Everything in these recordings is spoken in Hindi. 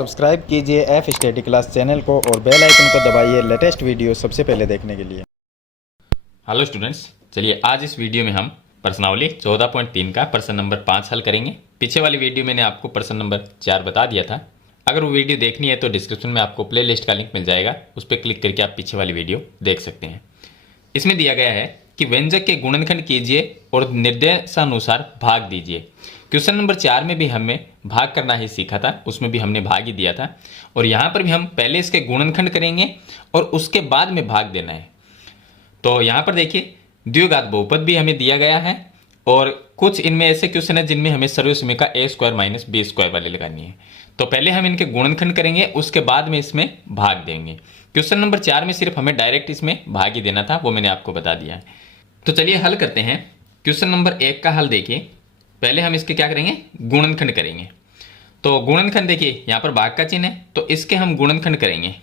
सब्सक्राइब कीजिए एफ स्टडी क्लास चैनल को और बेल आइकन को दबाइए लेटेस्ट वीडियो सबसे पहले देखने के लिए। हेलो स्टूडेंट्स, चलिए आज इस वीडियो में हम प्रश्नावली 14.3 का प्रश्न नंबर 5 हल करेंगे। पीछे वाली वीडियो मैंने आपको प्रश्न नंबर 4 बता दिया था। अगर वो वीडियो देखनी है तो डिस्क्रिप्शन में आपको प्लेलिस्ट का लिंक मिल जाएगा, उस पर क्लिक करके आप पीछे वाली वीडियो देख सकते हैं। इसमें दिया गया है कि व्यंजक के गुणनखंड कीजिए और निर्देशानुसार भाग दीजिए। क्वेश्चन नंबर 4 में भी हमें भाग करना ही सीखा था, उसमें भी हमने भाग ही दिया था और यहाँ पर भी हम पहले इसके गुणनखंड करेंगे और उसके बाद में भाग देना है। तो यहाँ पर देखिए द्विघात बहुपद भी हमें दिया गया है और कुछ इनमें ऐसे क्वेश्चन है जिनमें हमें सर्वसमीका a square minus B square वाली लगानी है। तो पहले हम इनके गुणनखंड करेंगे, उसके बाद में इसमें भाग देंगे। क्वेश्चन नंबर 4 में सिर्फ हमें डायरेक्ट इसमें भाग ही देना था, वो मैंने आपको बता दिया है। तो चलिए हल करते हैं। क्वेश्चन नंबर 1 का हल देखिए। पहले हम इसके क्या करेंगे, गुणनखंड करेंगे। तो गुणनखंड देखिए यहाँ पर भाग का चिन्ह है, तो इसके हम गुणनखंड करेंगे।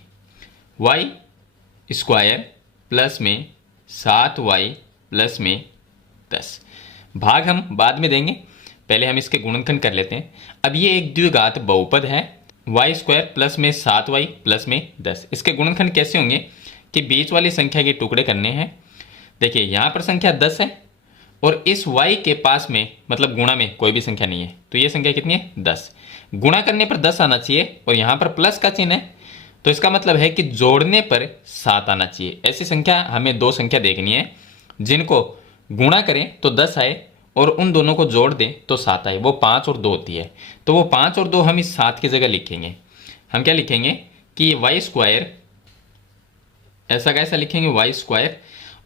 वाई स्क्वायर प्लस में 7y प्लस में 10। भाग हम बाद में देंगे, पहले हम इसके गुणनखंड कर लेते हैं। अब ये एक द्विघात बहुपद है, y स्क्वायर प्लस में 7y प्लस में 10। इसके गुणनखंड कैसे होंगे कि बीच वाली संख्या के टुकड़े करने हैं। देखिए यहाँ पर संख्या 10 है और इस y के पास में मतलब गुणा में कोई भी संख्या नहीं है, तो ये संख्या कितनी है 10। गुणा करने पर 10 आना चाहिए और यहाँ पर प्लस का चिन्ह है, तो इसका मतलब है कि जोड़ने पर 7 आना चाहिए। ऐसी संख्या हमें दो संख्या देखनी है जिनको गुणा करें तो 10 आए और उन दोनों को जोड़ दें तो 7 आए। वो 5 और 2 होती है, तो वो 5 और 2 हम इस 7 की जगह लिखेंगे। हम क्या लिखेंगे कि वाई स्क्वायर ऐसा कैसा लिखेंगे वाई स्क्वायर,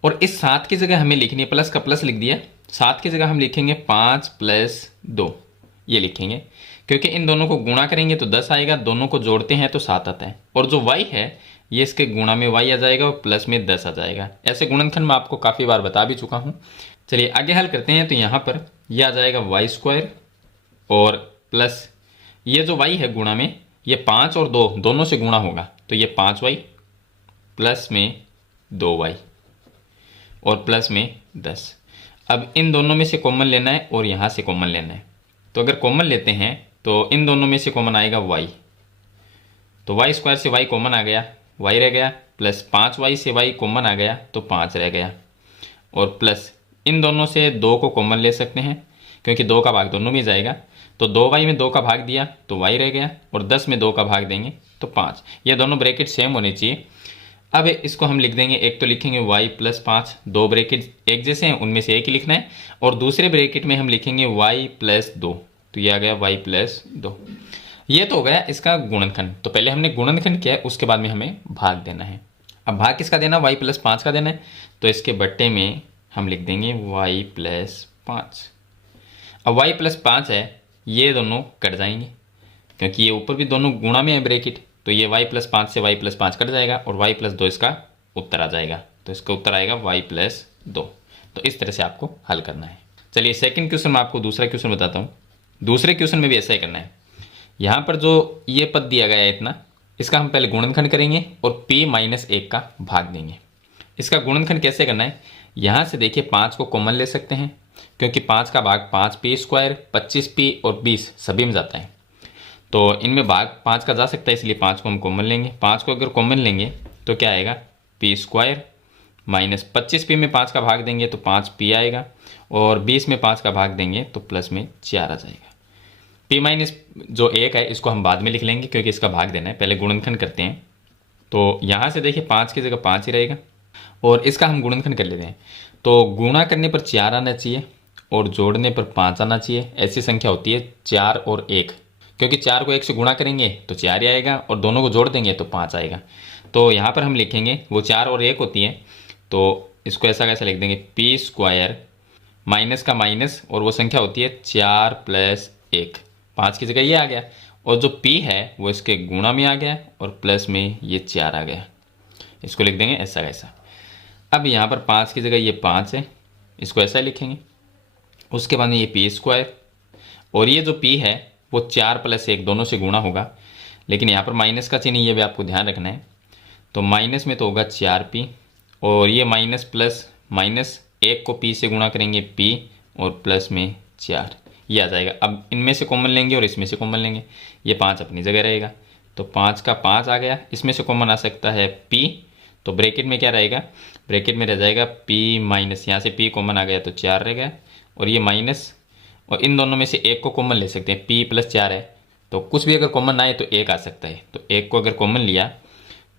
और इस 7 की जगह हमें लिखनी है, प्लस का प्लस लिख दिया, 7 की जगह हम लिखेंगे 5 प्लस 2 ये लिखेंगे, क्योंकि इन दोनों को गुणा करेंगे तो 10 आएगा, दोनों को जोड़ते हैं तो 7 आता है। और जो y है ये इसके गुणा में y आ जाएगा और प्लस में 10 आ जाएगा। ऐसे गुणनखंड मैं आपको काफ़ी बार बता भी चुका हूँ। चलिए आगे हल करते हैं। तो यहाँ पर यह आ जाएगा वाई स्क्वायर और प्लस ये जो y है गुणा में, ये 5 और 2 दोनों से गुणा होगा तो ये 5y प्लस में 2y और प्लस में 10। अब इन दोनों में से कॉमन लेना है और यहाँ से कॉमन लेना है। तो अगर कॉमन लेते हैं तो इन दोनों में से कॉमन आएगा y, तो y स्क्वायर से y कॉमन आ गया, y रह गया, प्लस 5y से y कॉमन आ गया तो 5 रह गया, और प्लस इन दोनों से 2 को कॉमन ले सकते हैं क्योंकि 2 का भाग दोनों में जाएगा, तो 2y में 2 का भाग दिया तो y रह गया, और 10 में 2 का भाग देंगे तो 5। ये दोनों ब्रैकेट सेम होने चाहिए। अब इसको हम लिख देंगे, एक तो लिखेंगे y प्लस 5, दो ब्रैकेट एक जैसे हैं उनमें से एक ही लिखना है, और दूसरे ब्रैकेट में हम लिखेंगे y प्लस 2, तो ये आ गया y प्लस 2। ये तो हो गया इसका गुणनखंड। तो पहले हमने गुणनखंड किया है, उसके बाद में हमें भाग देना है। अब भाग किसका देना, y प्लस 5 का देना है, तो इसके बट्टे में हम लिख देंगे y प्लस 5। अब y प्लस 5 है, ये दोनों कट जाएंगे क्योंकि ये ऊपर भी दोनों गुणा में है ब्रैकेट, तो ये y प्लस 5 से y प्लस 5 कट जाएगा और y प्लस 2 इसका उत्तर आ जाएगा, तो इसका उत्तर आएगा y प्लस 2। तो इस तरह से आपको हल करना है। चलिए सेकंड क्वेश्चन में आपको दूसरा क्वेश्चन बताता हूँ। दूसरे क्वेश्चन में भी ऐसा ही करना है। यहाँ पर जो ये पद दिया गया है इतना, इसका हम पहले गुणनखंड करेंगे और p माइनस 1 का भाग देंगे। इसका गुणनखंड कैसे करना है, यहाँ से देखिए 5 को कॉमन ले सकते हैं क्योंकि 5 का भाग 5p स्क्वायर 25p और 20 सभी में जाता है, तो इनमें भाग 5 का जा सकता है, इसलिए 5 को हम कॉमन लेंगे। 5 को अगर कॉमन लेंगे तो क्या आएगा, p स्क्वायर माइनस 25p में 5 का भाग देंगे तो 5p आएगा, और 20 में 5 का भाग देंगे तो प्लस में 4 आ जाएगा। p माइनस जो 1 है इसको हम बाद में लिख लेंगे क्योंकि इसका भाग देना है, पहले गुणनखंड करते हैं। तो यहाँ से देखिए 5 की जगह 5 ही रहेगा और इसका हम गुणनखंड कर लेते हैं। तो गुणा करने पर 4 आना चाहिए और जोड़ने पर 5 आना चाहिए। ऐसी संख्या होती है 4 और 1, क्योंकि 4 को 1 से गुणा करेंगे तो 4 ही आएगा और दोनों को जोड़ देंगे तो 5 आएगा। तो यहाँ पर हम लिखेंगे वो 4 और 1 होती है, तो इसको ऐसा कैसा लिख देंगे, p स्क्वायर माइनस का माइनस और वो संख्या होती है 4 प्लस 1, 5 की जगह ये आ गया, और जो p है वो इसके गुणा में आ गया और प्लस में ये 4 आ गया। इसको लिख देंगे ऐसा कैसा। अब यहाँ पर 5 की जगह ये 5 है, इसको ऐसा लिखेंगे। उसके बाद में ये p स्क्वायर, और ये जो p है वो 4 प्लस 1 दोनों से गुणा होगा, लेकिन यहाँ पर माइनस का चिन्ह ये भी आपको ध्यान रखना है। तो माइनस में तो होगा 4p, और ये माइनस प्लस माइनस 1 को p से गुणा करेंगे p और प्लस में 4 ये आ जाएगा। अब इनमें से कॉमन लेंगे और इसमें से कॉमन लेंगे, ये 5 अपनी जगह रहेगा, तो 5 का 5 आ गया, इसमें से कॉमन आ सकता है p, तो ब्रैकेट में क्या रहेगा, ब्रैकेट में रह जाएगा p माइनस, यहाँ से p कॉमन आ गया तो 4 रह गया, और ये माइनस, और इन दोनों में से एक को कॉमन ले सकते हैं, p प्लस 4 है, तो कुछ भी अगर कॉमन आए तो एक आ सकता है, तो एक को अगर कॉमन लिया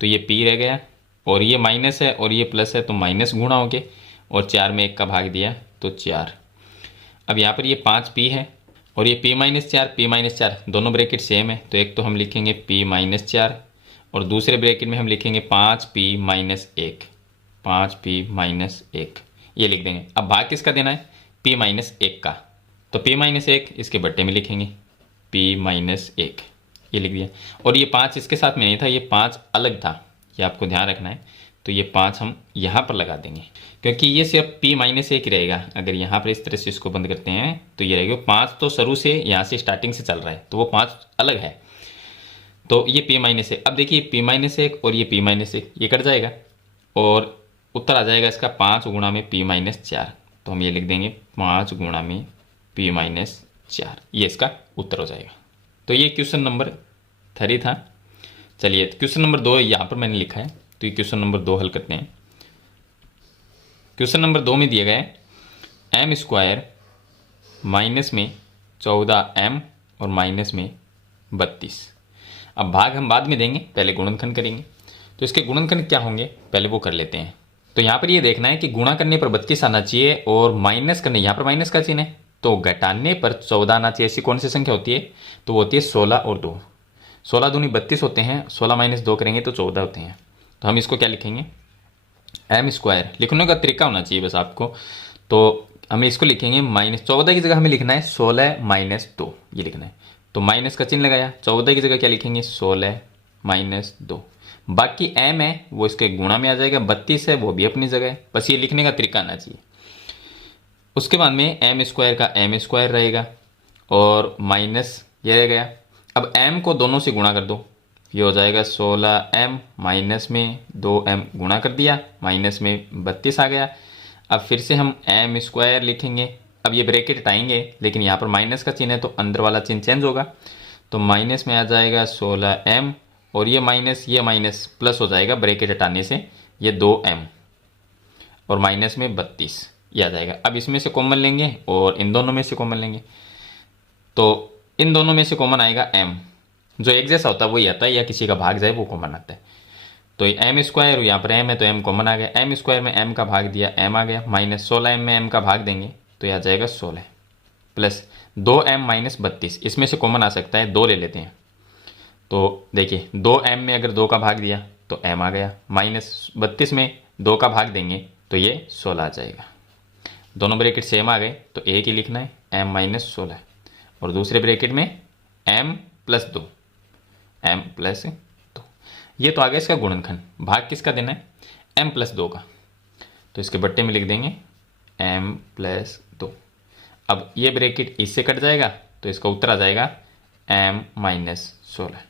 तो ये p रह गया, और ये माइनस है और ये प्लस है तो माइनस गुणा हो गए, और 4 में 1 का भाग दिया तो 4। अब यहाँ पर ये 5p है और ये p माइनस 4 दोनों ब्रैकेट सेम है, तो एक तो हम लिखेंगे p माइनस 4 और दूसरे ब्रैकेट में हम लिखेंगे 5p माइनस 1, 5p माइनस 1 ये लिख देंगे। अब भाग किसका देना है, p माइनस 1 का, तो p माइनस 1 इसके बट्टे में लिखेंगे, p माइनस 1 ये लिख दिया। और ये 5 इसके साथ में नहीं था, ये 5 अलग था, ये आपको ध्यान रखना है, तो ये 5 हम यहाँ पर लगा देंगे क्योंकि ये सिर्फ p माइनस 1 रहेगा। अगर यहाँ पर इस तरह से इसको बंद करते हैं तो ये रहेगा 5 तो शुरू से यहाँ से स्टार्टिंग से चल रहा है, तो वो 5 अलग है, तो ये p माइनस 1। अब देखिए p माइनस 1 और ये p माइनस 1 ये कट जाएगा और उत्तर आ जाएगा इसका 5 गुणा में p माइनस 4, तो हम ये लिख देंगे 5 गुणा में p माइनस 4, ये इसका उत्तर हो जाएगा। तो ये क्वेश्चन नंबर 3 था। चलिए क्वेश्चन नंबर 2 यहाँ पर मैंने लिखा है, तो ये क्वेश्चन नंबर 2 हल करते हैं। क्वेश्चन नंबर 2 में दिया गया है एम स्क्वायर माइनस में 14m और माइनस में 32। अब भाग हम बाद में देंगे, पहले गुणनखंड करेंगे, तो इसके गुणनखंड क्या होंगे पहले वो कर लेते हैं। तो यहाँ पर ये देखना है कि गुणा करने पर 32 आना चाहिए और माइनस करने, यहाँ पर माइनस का चिन्ह है तो घटाने पर 14 आना चाहिए। ऐसी कौन सी संख्या होती है, तो वो होती है 16 और 2, 16 दूनी 32 होते हैं, 16 माइनस 2 करेंगे तो 14 होते हैं। तो हम इसको क्या लिखेंगे, एम स्क्वायर, लिखने का तरीका होना चाहिए बस आपको, तो हमें इसको लिखेंगे माइनस 14 की जगह हमें लिखना है 16 माइनस 2 ये लिखना है, तो माइनस का चिन्ह लगाया, 14 की जगह क्या लिखेंगे 16 माइनस 2। बाकी एम है वो इसके गुणा में आ जाएगा, 32 है वो भी अपनी जगह है, बस ये लिखने का तरीका आना चाहिए। उसके बाद में एम स्क्वायर का एम स्क्वायर रहेगा और माइनस ये रह गया। अब m को दोनों से गुणा कर दो, ये हो जाएगा 16m माइनस में 2m गुणा कर दिया, माइनस में 32 आ गया। अब फिर से हम m स्क्वायर लिखेंगे, अब ये ब्रैकेट हटाएंगे लेकिन यहाँ पर माइनस का चिन्ह है तो अंदर वाला चिन्ह चेंज होगा, तो माइनस में आ जाएगा 16m और ये माइनस प्लस हो जाएगा ब्रैकेट हटाने से, ये 2m और माइनस में 32 ये आ जाएगा। अब इसमें से कॉमन लेंगे और इन दोनों में से कॉमन लेंगे, तो इन दोनों में से कॉमन आएगा m, जो एक जैसा होता है वही आता है, या किसी का भाग जाए वो कॉमन आता है। तो ये एम स्क्वायर यहाँ पर m है तो m कॉमन आ गया, एम स्क्वायर में m का भाग दिया m आ गया, माइनस 16m में m का भाग देंगे तो यह आ जाएगा 16 प्लस 2m माइनस 32, इसमें से कॉमन आ सकता है 2 ले लेते हैं, तो देखिए 2m में अगर 2 का भाग दिया तो m आ गया, माइनस 32 में 2 का भाग देंगे तो ये 16 आ जाएगा। दोनों ब्रैकेट सेम आ गए तो एक ही लिखना है m माइनस 16 और दूसरे ब्रैकेट में m प्लस 2, m प्लस 2, ये तो आ गया इसका गुणनखंड। भाग किसका देना है, m प्लस 2 का, तो इसके बट्टे में लिख देंगे m प्लस 2। अब ये ब्रैकेट इससे कट जाएगा तो इसका उत्तर आ जाएगा m माइनस 16।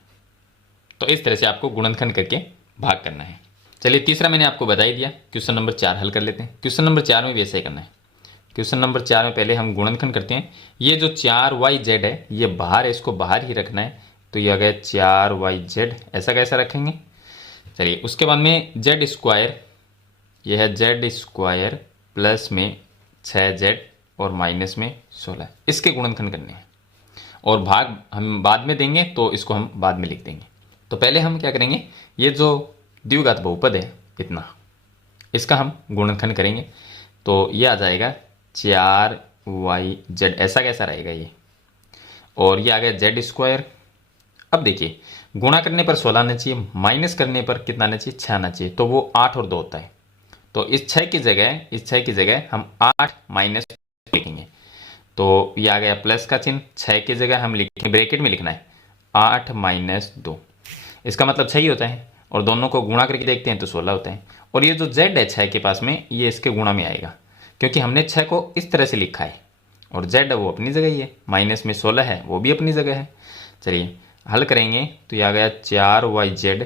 तो इस तरह से आपको गुणनखंड करके भाग करना है। चलिए तीसरा मैंने आपको बता ही दिया, क्वेश्चन नंबर 4 हल कर लेते हैं। क्वेश्चन नंबर 4 में भी ऐसा ही करना है। क्वेश्चन नंबर 4 में पहले हम गुणनखंड करते हैं। ये जो 4yz है ये बाहर है, इसको बाहर ही रखना है, तो ये आ गया 4yz, ऐसा कैसा रखेंगे। चलिए उसके बाद में z स्क्वायर, यह है z स्क्वायर प्लस में 6z और माइनस में 16, इसके गुणनखंड करने हैं और भाग हम बाद में देंगे तो इसको हम बाद में लिख देंगे। तो पहले हम क्या करेंगे, ये जो द्विघात बहुपद है इतना, इसका हम गुणनखंड करेंगे, तो ये आ जाएगा 4yz, ऐसा कैसा रहेगा ये, और ये आ गया z स्क्वायर। अब देखिए गुणा करने पर 16 आना चाहिए, माइनस करने पर कितना आना चाहिए, 6 आना चाहिए, तो वो 8 और 2 होता है, तो इस 6 की जगह हम 8 माइनस लिखेंगे, तो ये आ गया प्लस का चिन्ह, 6 की जगह हम लिखेंगे, ब्रैकेट में लिखना है 8 माइनस 2, इसका मतलब 6 ही होता है, और दोनों को गुणा करके देखते हैं तो 16 होता है। और ये जो z है 6 के पास में, ये इसके गुणा में आएगा क्योंकि हमने 6 को इस तरह से लिखा है, और z है वो अपनी जगह ही है, माइनस में 16 है वो भी अपनी जगह है। चलिए हल करेंगे तो ये आ गया 4yz,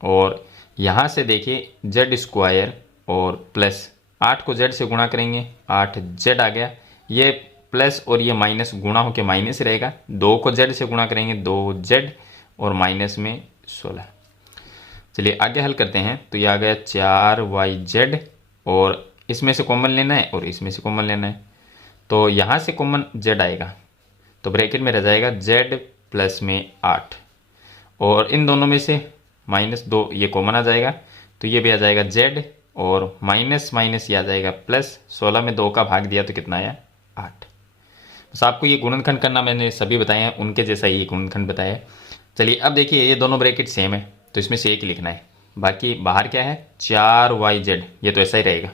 और यहाँ से देखिए z स्क्वायर और प्लस 8 को z से गुणा करेंगे 8z आ गया, ये प्लस और ये माइनस गुणा होकर माइनस रहेगा, 2 को z से गुणा करेंगे 2z और माइनस में 16। चलिए आगे हल करते हैं। तो ये आ गया 4yz और इसमें से कॉमन लेना है और इसमें से कॉमन लेना है। तो यहाँ से कॉमन z आएगा तो ब्रैकेट में रह जाएगा z प्लस में 8 और इन दोनों में से -2 ये कॉमन आ जाएगा तो ये भी आ जाएगा z और माइनस माइनस ये आ जाएगा प्लस। 16 में 2 का भाग दिया तो कितना आया 8। बस आपको ये गुणनखंड करना मैंने सभी बताए हैं, उनके जैसा ही गुणनखंड बताया है। चलिए अब देखिए ये दोनों ब्रैकेट सेम है तो इसमें से एक ही लिखना है, बाकी बाहर क्या है 4yz, ये तो ऐसा ही रहेगा।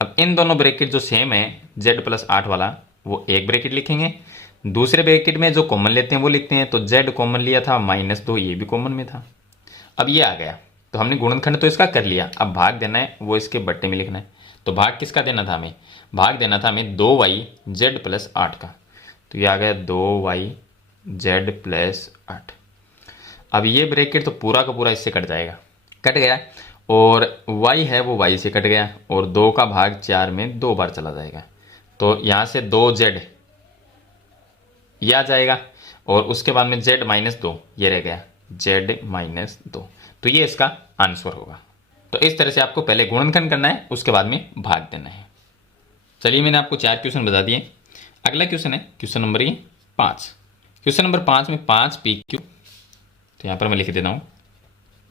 अब इन दोनों ब्रैकेट जो सेम है z प्लस 8 वाला वो एक ब्रैकेट लिखेंगे, दूसरे ब्रैकेट में जो कॉमन लेते हैं वो लिखते हैं। तो z कॉमन लिया था -2 ये भी कॉमन में था। अब ये आ गया तो हमने गुणनखंड तो इसका कर लिया, अब भाग देना है वो इसके बट्टे में लिखना है। तो भाग किसका देना था हमें, भाग देना था हमें 2yz प्लस 8 का। तो ये आ गया 2yz प्लस 8। अब ये ब्रैकेट तो पूरा का पूरा इससे कट जाएगा, कट गया और y है वो y से कट गया और 2 का भाग 4 में 2 बार चला जाएगा। तो यहाँ से 2z ये आ जाएगा और उसके बाद में z -2 ये रह गया z -2। तो ये इसका आंसर होगा। तो इस तरह से आपको पहले गुणनखंड करना है उसके बाद में भाग देना है। चलिए मैंने आपको 4 क्वेश्चन बता दिए। अगला क्वेश्चन है क्वेश्चन नंबर 5। क्वेश्चन नंबर 5 में 5pq, तो यहाँ पर मैं लिख देता हूँ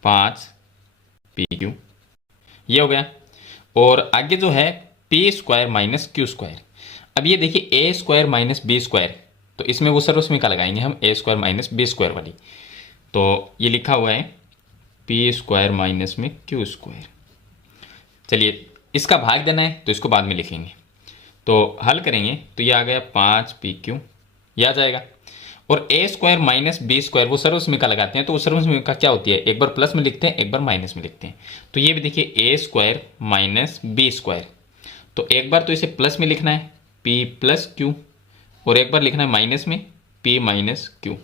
5pq ये हो गया। और आगे जो है p² माइनस q²। अब ये देखिए a² माइनस b², तो इसमें वो सर्वसमीका लगाएंगे हम a² माइनस b² वाली। तो ये लिखा हुआ है p² माइनस में q²। चलिए इसका भाग देना है तो इसको बाद में लिखेंगे। तो हल करेंगे तो ये आ गया 5pq ये आ जाएगा। और a² माइनस b² वो सर्वसमीका लगाते हैं तो वो सर्वसमीका क्या होती है, एक बार प्लस में लिखते हैं एक बार माइनस में लिखते हैं। तो ये भी देखिए a² माइनस b², तो एक बार तो इसे प्लस में लिखना है p प्लस q और एक बार लिखना है माइनस में p माइनस q,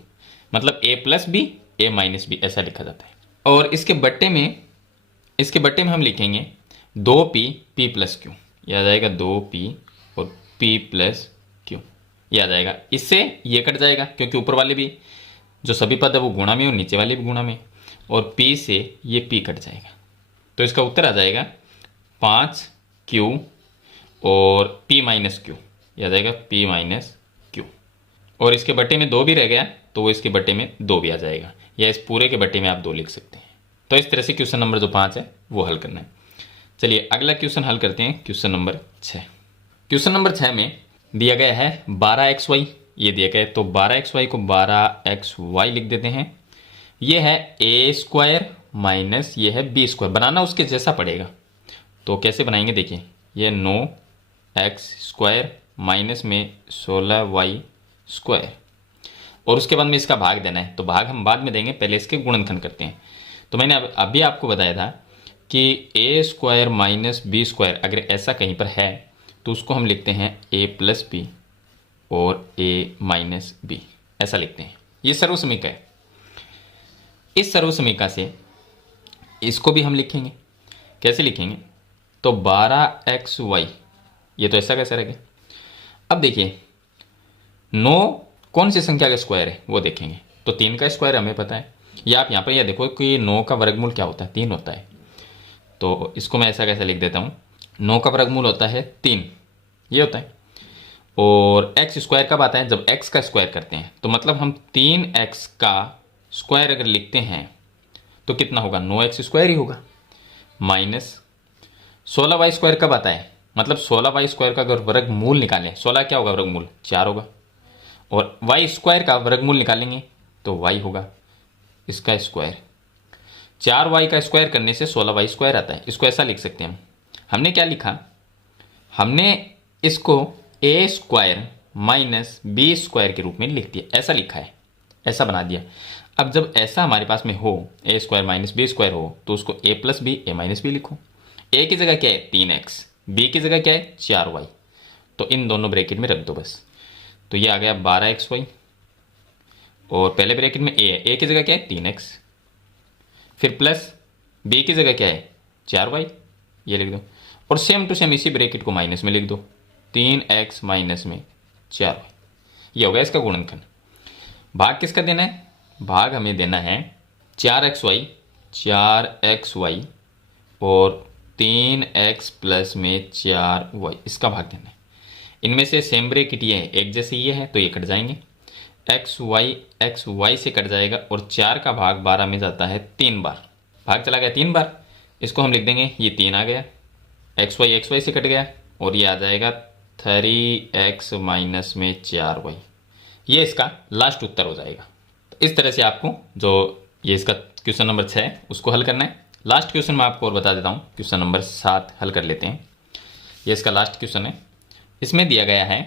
मतलब a plus b a minus b ऐसा लिखा जाता है। और इसके बट्टे में हम लिखेंगे 2p p प्लस q, यह आ जाएगा 2p और p प्लस q ये आ जाएगा। इससे ये कट जाएगा क्योंकि ऊपर वाले भी जो सभी पद है वो गुणा में और नीचे वाले भी गुणा में, और p से ये p कट जाएगा। तो इसका उत्तर आ जाएगा 5q और p माइनस q, ये आ जाएगा p माइनस q। और इसके बट्टे में 2 भी रह गया तो वो इसके बट्टे में 2 भी आ जाएगा, या इस पूरे के बट्टे में आप 2 लिख सकते हैं। तो इस तरह से क्वेश्चन नंबर जो 5 है वो हल करना है। चलिए अगला क्वेश्चन हल करते हैं, क्वेश्चन नंबर 6। क्वेश्चन नंबर 6 में दिया गया है 12xy, ये दिया गया है तो 12xy को 12xy लिख देते हैं। ये है a² माइनस ये है b², बनाना उसके जैसा पड़ेगा। तो कैसे बनाएंगे देखिए, ये 9x² माइनस में 16y² और उसके बाद में इसका भाग देना है। तो भाग हम बाद में देंगे, पहले इसके गुणनखंड करते हैं। तो मैंने अभी आपको बताया था कि a² माइनस b² अगर ऐसा कहीं पर है तो उसको हम लिखते हैं a प्लस b और a माइनस b, ऐसा लिखते हैं। ये सर्वसमीका है। इस सर्वसमीका से इसको भी हम लिखेंगे। कैसे लिखेंगे, तो 12xy ये तो ऐसा कैसे रहेगा। अब देखिए 9 कौन सी संख्या का स्क्वायर है वो देखेंगे। तो 3 का स्क्वायर हमें पता है, या आप यहाँ पर यह देखो कि 9 का वर्गमूल क्या होता है, 3 होता है। तो इसको मैं ऐसा कैसे लिख देता हूँ, 9 का वर्गमूल होता है 3, ये होता है। और x² कब आता है, जब x का स्क्वायर करते हैं। तो मतलब हम 3x का स्क्वायर अगर लिखते हैं तो कितना होगा, 9x² ही होगा। माइनस 16y² कब आता है, मतलब 16y² का अगर वर्गमूल निकालें, 16 क्या होगा वर्गमूल 4 होगा, और y² का वर्गमूल निकालेंगे तो y होगा इसका स्क्वायर। 4y का स्क्वायर करने से 16y² आता है। इसको ऐसा लिख सकते हैं हमने क्या लिखा, हमने इसको a² माइनस b² के रूप में लिख दिया, ऐसा लिखा है, ऐसा बना दिया। अब जब ऐसा हमारे पास में हो a² माइनस b² हो तो उसको a plus b a minus b लिखो। a की जगह क्या है 3x, b की जगह क्या है 4y, तो इन दोनों ब्रैकेट में रख दो बस। तो ये आ गया 12xy और पहले ब्रैकेट में a है, a की जगह क्या है 3x, फिर प्लस b की जगह क्या है 4y, ये लिख दो। और सेम टू सेम इसी ब्रैकेट को माइनस में लिख दो, 3x माइनस में 4y, ये हो गया इसका गुणनखंड। भाग किसका देना है, भाग हमें देना है 4xy और 3x प्लस में 4y, इसका भाग देना है। इनमें से सेम ब्रैकेट ये है, एक जैसे ये है तो ये कट जाएंगे, xy से कट जाएगा और 4 का भाग 12 में जाता है 3 बार, भाग चला गया 3 बार। इसको हम लिख देंगे, ये 3 आ गया, xy से कट गया और ये आ जाएगा 3x माइनस में 4y, ये इसका लास्ट उत्तर हो जाएगा। तो इस तरह से आपको जो ये इसका क्वेश्चन नंबर 6 उसको हल करना है। लास्ट क्वेश्चन मैं आपको और बता देता हूँ, क्वेश्चन नंबर 7 हल कर लेते हैं। ये इसका लास्ट क्वेश्चन है। इसमें दिया गया है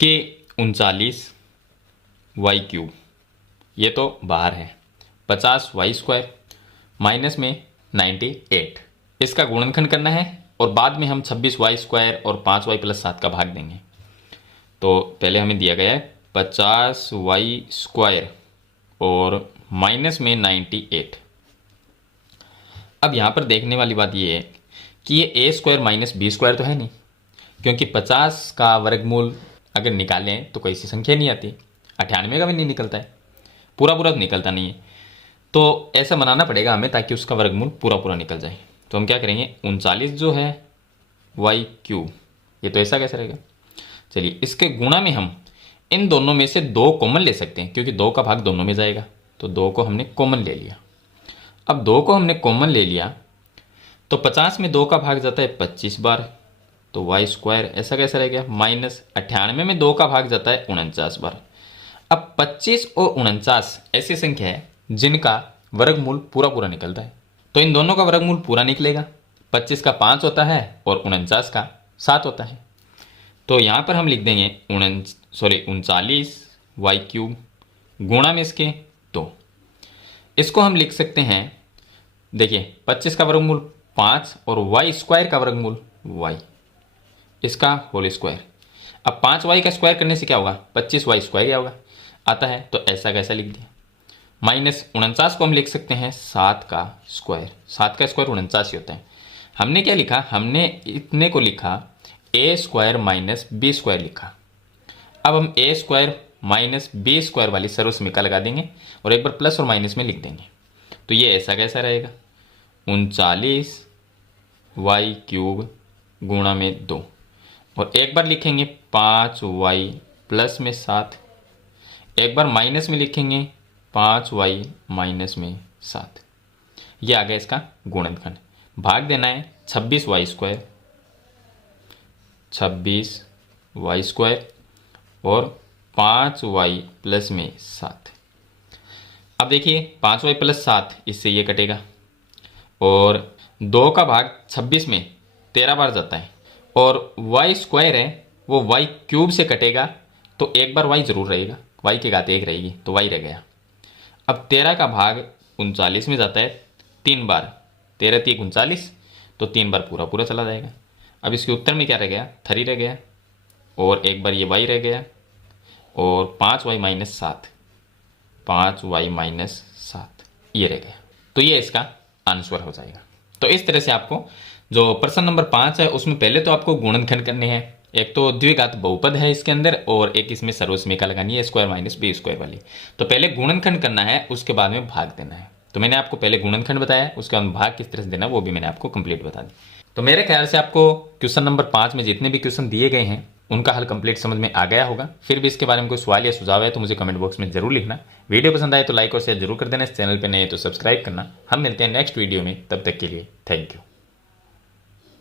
कि 39y³ ये तो बाहर है, 50y² माइनस में 98, इसका गुणनखंड करना है और बाद में हम 26y² और 5y + 7 का भाग देंगे। तो पहले हमें दिया गया है 50y² और माइनस में 98। अब यहाँ पर देखने वाली बात ये है कि ये a² माइनस b² तो है नहीं, क्योंकि 50 का वर्गमूल अगर निकालें तो कोई सी संख्या नहीं आती, 98 का भी नहीं निकलता है, पूरा तो निकलता नहीं है। तो ऐसा बनाना पड़ेगा हमें ताकि उसका वर्गमूल पूरा निकल जाए। तो हम क्या करेंगे, 39 जो है y³ ये तो ऐसा कैसे रहेगा। चलिए इसके गुणा में हम इन दोनों में से 2 कॉमन ले सकते हैं, क्योंकि 2 का भाग दोनों में जाएगा, तो 2 को हमने कॉमन ले लिया। अब 2 को हमने कॉमन ले लिया तो 50 में 2 का भाग जाता है 25 बार, तो y² ऐसा कैसे रह गया, माइनस 98 में 2 का भाग जाता है 49 बार। अब 25 और 49 ऐसी संख्या है जिनका वर्गमूल पूरा निकलता है, तो इन दोनों का वर्गमूल पूरा निकलेगा। 25 का 5 होता है और 49 का 7 होता है। तो यहाँ पर हम लिख देंगे 39y³ गुणा में इसके 2। इसको हम लिख सकते हैं, देखिए 25 का वर्गमूल 5 और y² का वर्गमूल y, इसका होल स्क्वायर। अब 5y का स्क्वायर करने से क्या होगा, 25y² क्या होगा आता है, तो ऐसा कैसा लिख दिया। माइनस 49 को हम लिख सकते हैं 7 का स्क्वायर, 7 का स्क्वायर 49 ही होता है। हमने क्या लिखा, हमने इतने को लिखा a² माइनस b² लिखा। अब हम a² माइनस b² वाली सर्वसमीका लगा देंगे और एक बार प्लस और माइनस में लिख देंगे। तो ये ऐसा कैसा रहेगा, 39y³ गुणा में 2 और एक बार लिखेंगे 5y प्लस में 7, एक बार माइनस में लिखेंगे 5y माइनस में 7। ये आ गया इसका गुणनखंड। भाग देना है 26y² और 5y प्लस में 7। अब देखिए 5y + 7 इससे ये कटेगा और 2 का भाग 26 में 13 बार जाता है और y² है वो y³ से कटेगा, तो एक बार y जरूर रहेगा, y की घात 1 रहेगी तो y रह गया। अब 13 का भाग 39 में जाता है 3 बार, 13 × 3 = 39, तो 3 बार पूरा चला जाएगा। अब इसके उत्तर में क्या रह गया, 3 रह गया और एक बार ये y रह गया और 5y - 7, 5y - 7 ये रह गया। तो ये इसका आंसर हो जाएगा। तो इस तरह से आपको जो प्रश्न नंबर 5 है उसमें पहले तो आपको गुणनखंड करने हैं, एक तो द्विघात बहुपद है इसके अंदर और एक इसमें सर्वसमीका लगानी है a² माइनस b² वाली। तो पहले गुणनखंड करना है, उसके बाद में भाग देना है। तो मैंने आपको पहले गुणनखंड बताया, उसके बाद भाग किस तरह से देना वो भी मैंने आपको कंप्लीट बता दी। तो मेरे ख्याल से आपको क्वेश्चन नंबर 5 में जितने भी क्वेश्चन दिए गए हैं उनका हल कंप्लीट समझ में आ गया होगा। फिर भी इसके बारे में कोई सवाल या सुझाव है तो मुझे कमेंट बॉक्स में जरूर लिखना। वीडियो पसंद आए तो लाइक और शेयर जरूर कर देना। इस चैनल पर नए तो सब्सक्राइब करना। हम मिलते हैं नेक्स्ट वीडियो में, तब तक के लिए थैंक यू।